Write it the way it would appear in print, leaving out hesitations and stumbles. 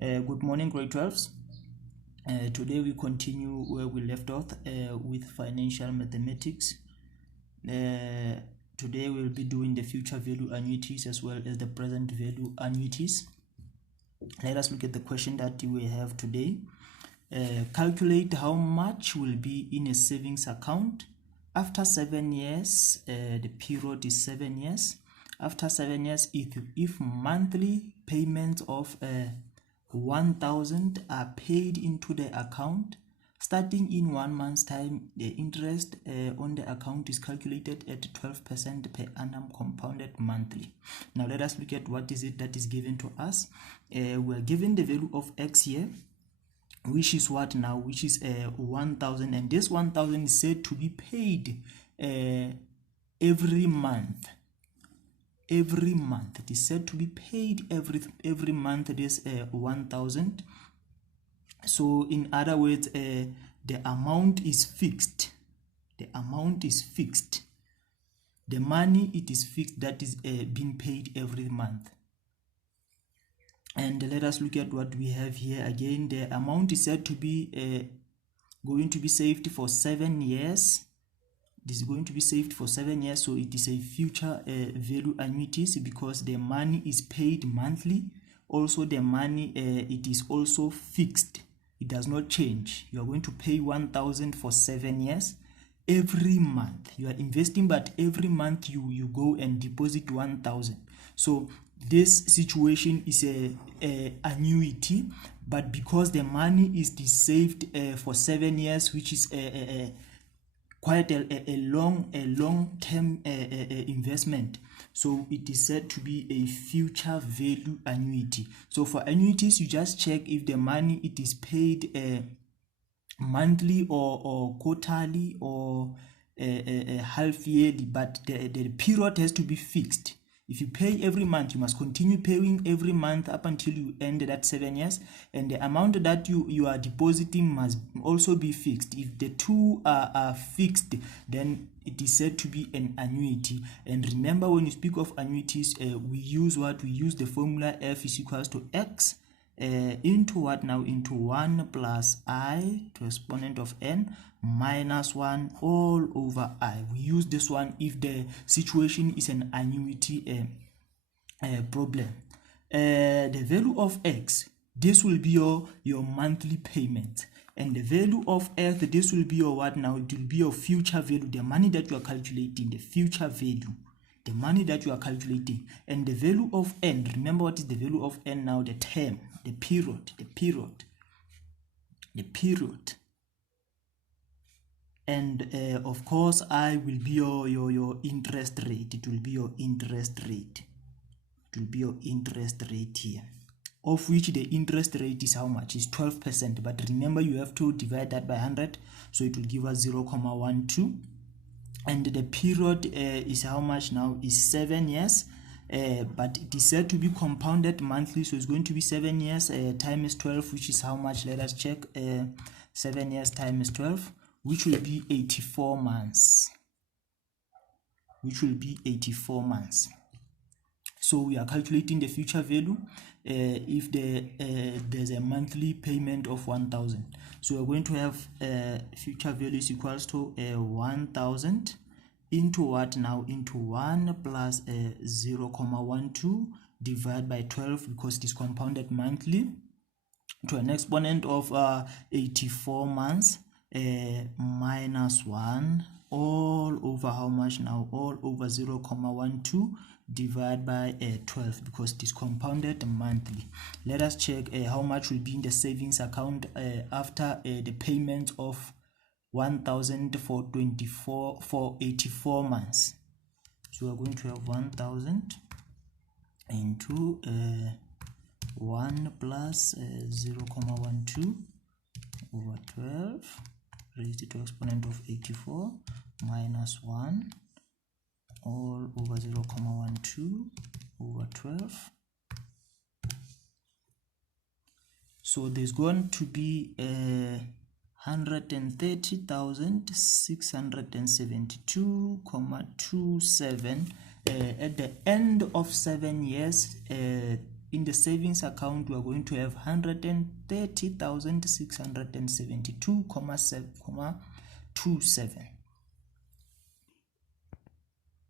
Good morning, grade 12s. Today we continue where we left off with financial mathematics. Today we'll be doing the future value annuities as well as the present value annuities. Let us look at the question that we have today. Calculate how much will be in a savings account after 7 years. The period is 7 years. After 7 years, if monthly payments of 1,000 are paid into the account, starting in 1 month's time, the interest on the account is calculated at 12% per annum compounded monthly. Now let us look at what is it that is given to us. We're given the value of X here, which is what now, which is 1,000, and this 1,000 is said to be paid every month. Every month it is said to be paid every month. This 1,000. So in other words, the amount is fixed. The amount is fixed. The money, it is fixed, that is being paid every month. And let us look at what we have here again. The amount is said to be going to be saved for 7 years. This is going to be saved for 7 years, so it is a future value annuities because the money is paid monthly. Also the money, it is also fixed. It does not change. You are going to pay 1,000 for 7 years. Every month you are investing, but every month you go and deposit 1,000. So this situation is a annuity, but because the money is saved for 7 years, which is quite a long-term investment, so it is said to be a future value annuity. So for annuities, you just check if the money, it is paid monthly or quarterly or half yearly, but the period has to be fixed. If you pay every month, you must continue paying every month up until you end that 7 years, and the amount that you are depositing must also be fixed. If the two are fixed, then it is said to be an annuity. And remember, when you speak of annuities, we use the formula F is equals to X into what now? Into 1 plus I to exponent of n minus 1 all over I. We use this one if the situation is an annuity problem. The value of X, this will be your monthly payment, and the value of F, this will be your what now? It will be your future value, the money that you are calculating, the future value, the money that you are calculating. And the value of N, remember what is the value of N now? The term, the period. And of course, I will be your interest rate. It will be your interest rate. It will be your interest rate here, of which the interest rate is how much? Is 12%. But remember, you have to divide that by 100, so it will give us 0.12. And the period is how much now? Is 7 years. But it is said to be compounded monthly, so it's going to be 7 years times 12, which is how much? Let us check. 7 years times 12, which will be 84 months. Which will be 84 months. So we are calculating the future value if there's a monthly payment of 1,000. So we're going to have future value is equals to 1,000 into what now? Into 1 plus 0.12 divided by 12, because it is compounded monthly, to an exponent of 84 months minus 1 all over how much now? All over 0.12 divided by 12, because it is compounded monthly. Let us check how much will be in the savings account after the payment of 1,000 for 84 months. So we're going to have 1,000 into 1 plus 0.12 over 12 raised to exponent of 84 minus 1 all over 0.12 over 12. So there's going to be 130,672.27 at the end of 7 years. in the savings account we are going to have 130,672.27.